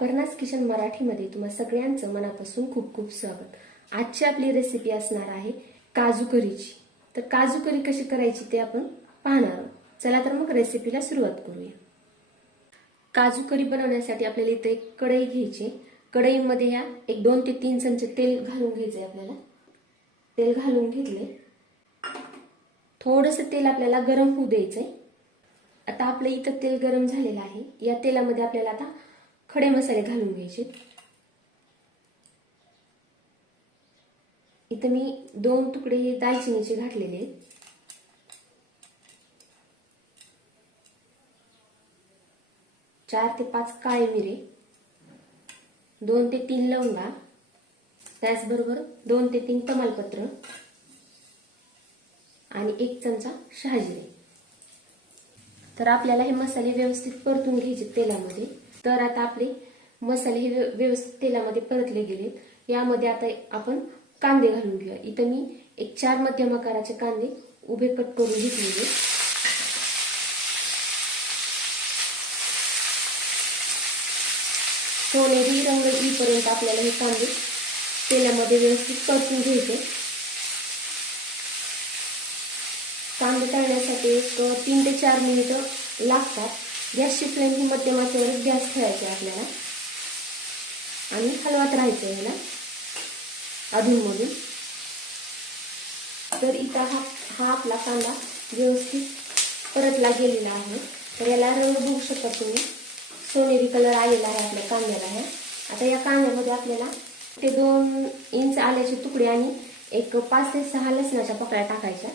Aparna's kitchen मराठीमध्ये तुम्हा सगळ्यांचं मनापासून खूप खूप स्वागत. आजची आपली रेसिपी असणार आहे काजू करीची तर काजू करी कशी करायची ते आपण पाहणार आहोत. चला तर मग रेसिपीला सुरुवात करूया. काजू करी बनवण्यासाठी आपल्याला इथे एक कढई घ्यायची. कढईमध्ये ह्या एक दोन ते तीन संच तेल घालून घ्यायचंय आपल्याला. तेल घालून घेतले थोडंसं तेल आपल्याला गरम होऊ द्यायचंय. आता आपलं इथं तेल गरम झालेलं आहे. या तेलामध्ये आपल्याला आता खडे मसाले घालून घ्यायचे. इथं मी दोन तुकडे हे दालचिनीचे घातलेले आहेत. चार ते पाच काळे मिरे दोन ते तीन लवंगा त्याचबरोबर दोन ते तीन तमालपत्र आणि एक चमचा शहाजिरे. तर आपल्याला हे मसाले व्यवस्थित परतून घ्यायचे तेलामध्ये. तर आता आपले मसाले हे व्यव- व्यवस्थित तेलामध्ये परतले गेले. यामध्ये आता आपण कांदे घालून घेऊया. इथं मी एक चार मध्यम आकाराचे कांदे उभे कट करून घेतलेले. सोनेरी रंग येईपर्यंत आपल्याला हे कांदे तेलामध्ये व्यवस्थित परतून घ्यायचे. कांदे तळण्यासाठी एक तीन ते चार मिनिटं लागतात. गॅसची फ्लेम ही मध्यम गॅस ठेवायची आपल्याला. आणि हलवत राहायचं याला अधूनमधून तर इथं हा हा आपला कांदा व्यवस्थित परतला गेलेला आहे. तर याला रंग बघू शकता तुम्ही. सोनेरी कलर आलेला आहे आपल्या कांद्याला आहे आता या कांद्यामध्ये आपल्याला ते दोन इंच आल्याचे तुकडे आणि एक पाच ते सहा लसणाच्या पकड्या टाकायच्या.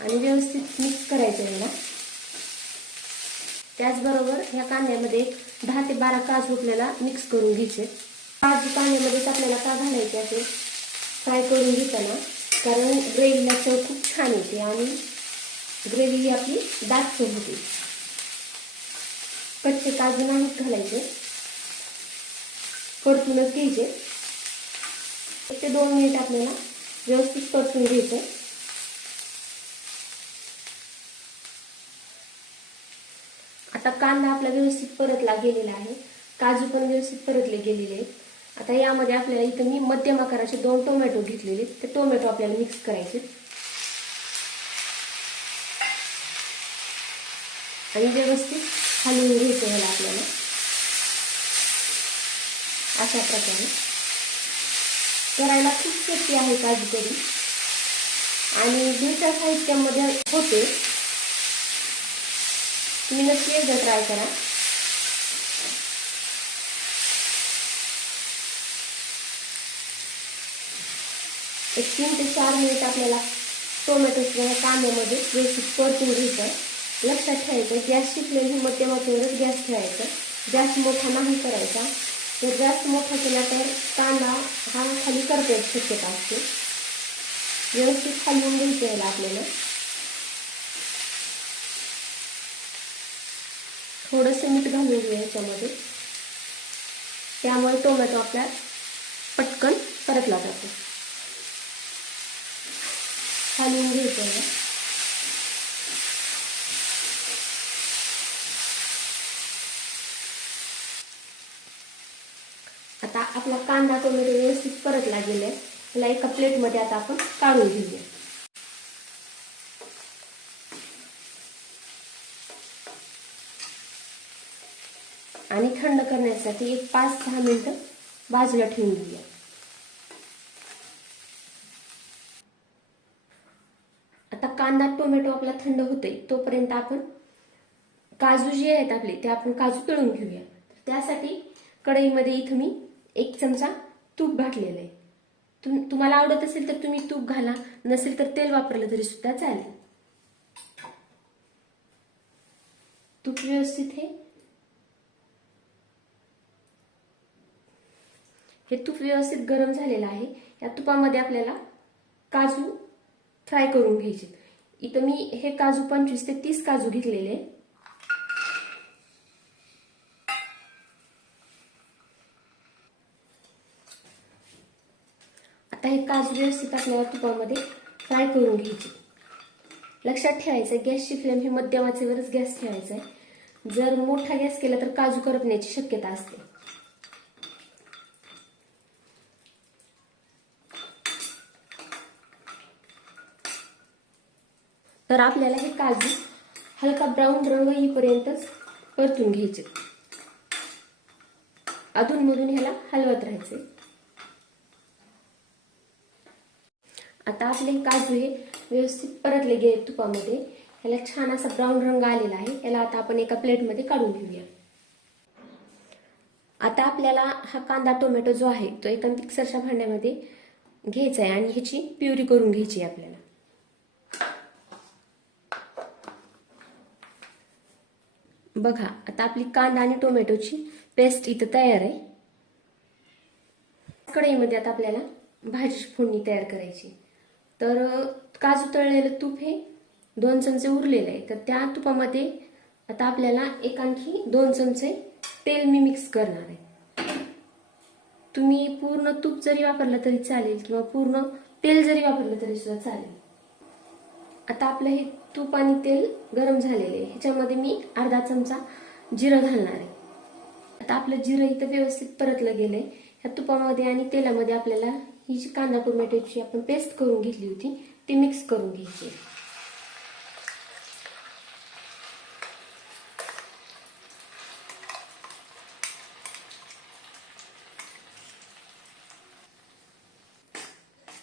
आणि व्यवस्थित मिक्स करायचं याला त्याचबरोबर ह्या कांद्यामध्ये दहा ते बारा काजू आपल्याला मिक्स करून घ्यायचे. काजू कांद्यामध्येच आपल्याला का घालायचे असे फ्राय करून घेताना कारण ग्रेव्हीला चव खूप छान येते आणि ग्रेव्ही ही आपली दाट चव होते. कच्चे काजू नाहीत घालायचे. परतूनच घ्यायचे. एक ते दोन मिनिट आपल्याला व्यवस्थित परतून घ्यायचं. आता कांदा आपला व्यवस्थित परतला गेलेला आहे. काजू पण व्यवस्थित परतले गेलेले आहेत. आता यामध्ये आपल्याला इथं मी मध्यम आकाराचे दोन टोमॅटो घेतलेले आहेत. ते टोमॅटो आपल्याला मिक्स करायचे आणि व्यवस्थित हलवून घ्यायचं याला आपल्याला. अशा प्रकारे. करायला खूप सोपी आहे काजू करी आणि दुसऱ्या साहित्यामध्ये होते. तुम्ही नक्की एकदा ट्राय करा. एक तीन ते चार मिनिट आपल्याला टोमॅटो किंवा कांद्यामध्ये व्यवस्थित परतून घ्यायचं. लक्षात ठेवायचं गॅसची फ्लेम ही मध्यमातीवरच गॅस ठेवायचं. गॅस मोठा नाही करायचा. जर गॅस मोठा केला तर कांदा हा खाली करण्याची शक्यता असते. व्यवस्थित हलवून घ्यायचं याला आपल्याला. थोडंसं मीठ घालून याच्यामध्ये. त्यामुळे टोमॅटो आपल्या पटकन परतला जातो. हलवून घ्यायचं आता आपला कांदा टोमॅटो व्यवस्थित परतला गेलाय. त्याला एका प्लेटमध्ये आता आपण काढून घेऊया. पाणी थंड करण्यासाठी एक पाच सहा मिनिटं बाजूला ठेवून घेऊया. आता कांदा टोमॅटो आपला थंड होतोय तोपर्यंत आपण काजू जे आहेत आपले ते आपण काजू तळून घेऊया. त्यासाठी कढईमध्ये इथं मी एक चमचा तूप घातलेलं आहे. तुम तुम्हाला आवडत असेल तर तुम्ही तूप घाला नसेल तर तेल वापरलं तरी सुद्धा चालेल. तूप व्यवस्थित हे हे तूप व्यवस्थित गरम झालेलं आहे. या तुपामध्ये आपल्याला काजू फ्राय करून घ्यायचे. इथं मी हे काजू पंचवीस ते तीस काजू घेतलेले. आता हे काजू व्यवस्थित आपल्याला तुपामध्ये फ्राय करून घ्यायचे. लक्षात ठेवायचं गॅसची फ्लेम हे मध्यम आचेवरच गॅस ठेवायचा आहे जर मोठा गॅस केला तर काजू करपण्याची शक्यता असते. तर आपल्याला हे काजू हलका ब्राऊन रंग येईपर्यंतच परतून घ्यायचे. अधूनमधून ह्याला हलवत राहायचे. आता आपले काजू हे व्यवस्थित परतले गेले तुपामध्ये. ह्याला छान असा ब्राऊन रंग आलेला आहे. याला आता आपण एका प्लेटमध्ये काढून घेऊया. आता आपल्याला हा कांदा टोमॅटो जो आहे तो एका मिक्सरच्या भांड्यामध्ये घ्यायचा आहे आणि ह्याची प्युरी करून घ्यायची आहे आपल्याला. बघा आता आपली कांदा आणि टोमॅटोची पेस्ट इथं तयार आहे. कढईमध्ये आता आपल्याला भाजीची फोडणी तयार करायची. तर काजू तळलेलं तूप हे दोन चमचे उरलेलं आहे. तर त्या तुपामध्ये आता आपल्याला एक आणखी दोन चमचे तेल मी मिक्स करणार आहे. तुम्ही पूर्ण तूप जरी वापरलं तरी चालेल किंवा पूर्ण तेल जरी वापरलं तरी सुद्धा चालेल. आता आपलं हे तूप आणि तेल गरम झालेले ह्याच्यामध्ये मी अर्धा चमचा जिरं घालणार आहे. आता आपलं जिरं इथं व्यवस्थित परतलं गेलंय. ह्या तुपामध्ये आणि तेलामध्ये आपल्याला ही जी कांदा टोमॅटोची आपण पेस्ट करून घेतली होती ती मिक्स करून घ्यायची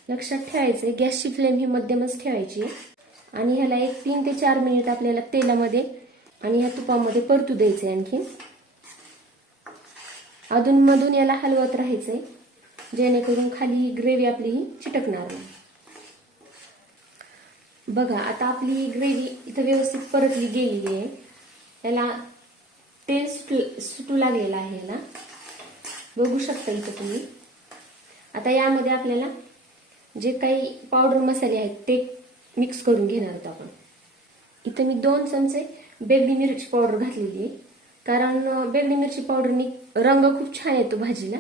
लक्षात ठेवायचं गॅसची फ्लेम ही मध्यमच ठेवायची आणि ह्याला एक तीन ते चार मिनिट आपल्याला तेलामध्ये आणि ह्या तुपामध्ये परतू द्यायचे आणखी. अधूनमधून याला हलवत राहायचंय जेणेकरून खाली ग्रेव्ही आपली ही चिटकणार नाही. बघा आता आपली ग्रेव्ही इथं व्यवस्थित परतली गेलेली आहे. याला तेल सुटू सुटू लागलेलं आहे याला. बघू शकता इथं तुम्ही. आता यामध्ये आपल्याला जे काही पावडर मसाले आहेत ते मिक्स करून घेणार आहोत आपण. इथं मी दोन चमचे बेगडी मिरची पावडर घातलेली आहे. कारण बेगडी मिरची पावडरनी रंग खूप छान येतो भाजीला.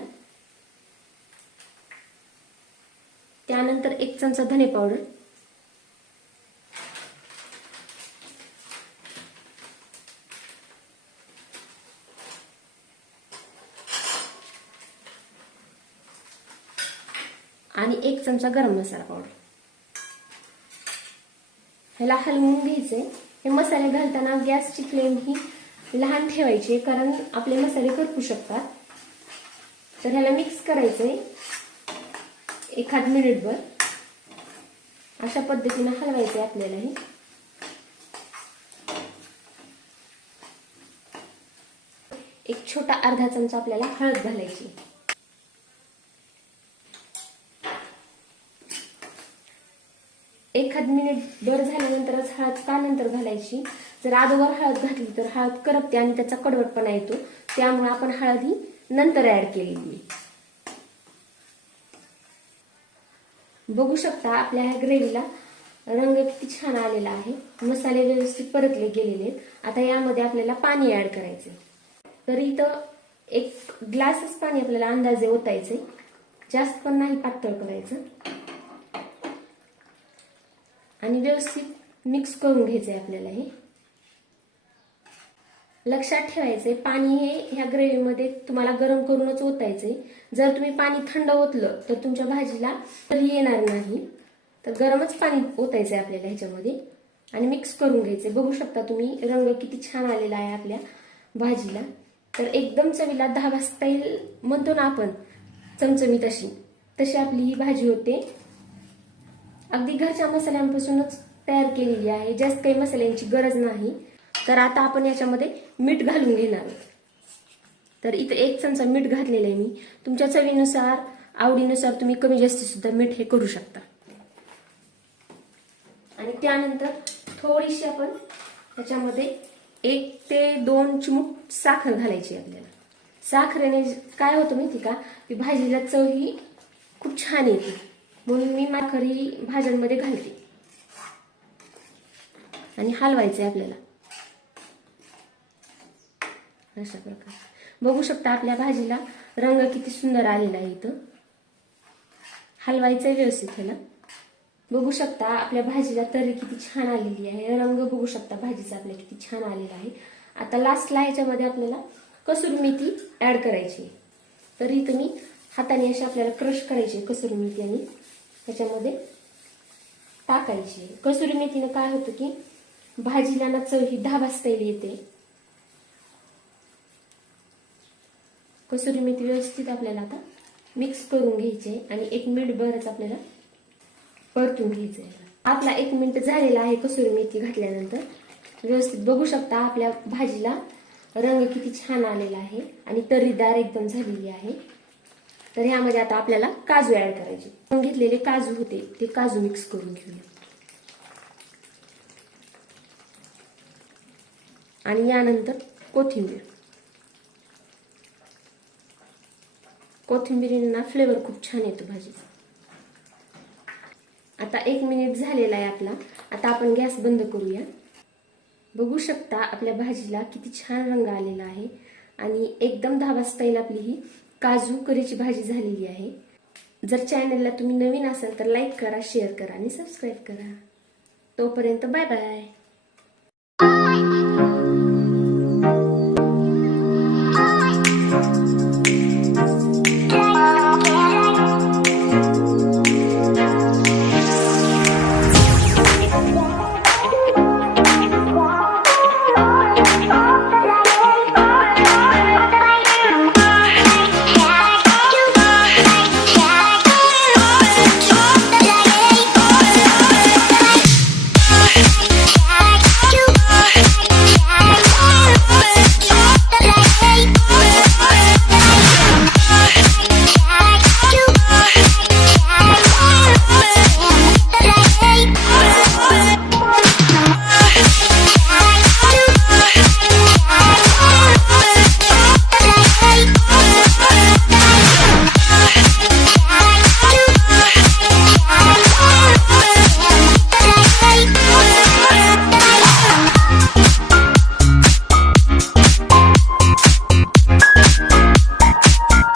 त्यानंतर एक चमचा धने पावडर. आणि एक चमचा गरम मसाला पावडर. ह्याला हलवून घ्यायचे. हे मसाले घालताना गॅसची फ्लेम ही लहान ठेवायची कारण आपले मसाले करपू शकतात. तर ह्याला मिक्स करायचंय एखाद मिनिटभर अशा पद्धतीनं हलवायचे आपल्याला हे एक छोटा अर्धा चमचा आपल्याला हळद घालायची. एखाद मिनिट भर झाल्यानंतरच हळद का नंतर घालायची? जर अगोदर हळद घातली तर हळद करपते आणि त्याचा कडवटपणा येतो. त्यामुळे आपण हळद ही नंतर ऍड केलेली आहे. बघू शकता आपल्या ह्या ग्रेव्हीला रंग किती छान आलेला आहे. मसाले व्यवस्थित परतले गेलेले आहेत. आता यामध्ये आपल्याला पाणी ऍड करायचे तर इथं एक ग्लासच पाणी आपल्याला अंदाजे ओतायचे जास्त पण नाही पातळ करायचं. आणि व्यवस्थित मिक्स करून घ्यायचं आहे आपल्याला हे. लक्षात ठेवायचंय पाणी हे ह्या ग्रेव्हीमध्ये तुम्हाला गरम करूनच ओतायचंय. जर तुम्ही पाणी थंड ओतलं तर तुमच्या भाजीला तरी येणार नाही. तर गरमच पाणी ओतायचंय आपल्याला ह्याच्यामध्ये. आणि मिक्स करून घ्यायचंय. बघू शकता तुम्ही रंग किती छान आलेला आहे आपल्या भाजीला. तर एकदम चवीला दहा स्टाईल म्हणतो ना आपण चमचमीत अशी. तशी आपली ही भाजी होते. अगदी घरच्या मसाल्यांपासूनच तयार केलेली आहे. जास्त काही मसाल्यांची गरज नाही. तर आता आपण याच्यामध्ये मीठ घालून घेणार आहोत. तर इथं एक चमचा मीठ घातलेलं आहे मी. तुमच्या चवीनुसार आवडीनुसार तुम्ही कमी जास्ती सुद्धा मीठ हे करू शकता. आणि त्यानंतर थोडीशी आपण त्याच्यामध्ये एक ते दोन चिमूट साखर घालायची आपल्याला. साखरेने काय होतं माहिती का? की भाजीला चव ही खूप छान येते. म्हणून मी माखरी भाज्यांमध्ये घालते. आणि हलवायचं आहे आपल्याला. अशा प्रकारे. बघू शकता आपल्या भाजीला रंग किती सुंदर आलेला आहे इथं. हलवायचंय व्यवस्थित ह्याला. बघू शकता आपल्या भाजीला तरी किती छान आलेली आहे. रंग बघू शकता भाजीचा आपल्या किती छान आलेला आहे. आता लास्टला ह्याच्यामध्ये आपल्याला कसुरी मेथी ऍड करायची तर इथं मी हाताने अशी आपल्याला क्रश करायची आहे कसुरी मेथी आणि ह्याच्यामध्ये टाकायची. कसुरी मेथीनं काय होतं की भाजीला ना चव ही ढाबा येते. कसुरी मेथी व्यवस्थित आपल्याला आता मिक्स करून घ्यायचे आणि एक मिनिट भरच आपल्याला परतून घ्यायचंय आपला एक मिनिट झालेला आहे कसुरी मेथी घातल्यानंतर. व्यवस्थित बघू शकता आपल्या भाजीला रंग किती छान आलेला आहे आणि तर्रीदार एकदम झालेली आहे. तर ह्यामध्ये आता आपल्याला काजू ऍड करायचे. आपण घेतलेले काजू होते ते काजू मिक्स करून घेऊया. आणि यानंतर कोथिंबीर. कोथिंबीरींना फ्लेवर खूप छान येतो भाजीचा. आता एक मिनिट झालेला आहे आपला. आता आपण गॅस बंद करूया. बघू शकता आपल्या भाजीला किती छान रंग आलेला आहे. आणि एकदम धाबा स्टाईल आपली ही. काजू करीची भाजी झालेली आहे. जर चॅनलला तुम्ही नवीन असाल तर लाईक करा शेअर करा आणि सबस्क्राईब करा. तोपर्यंत बाय बाय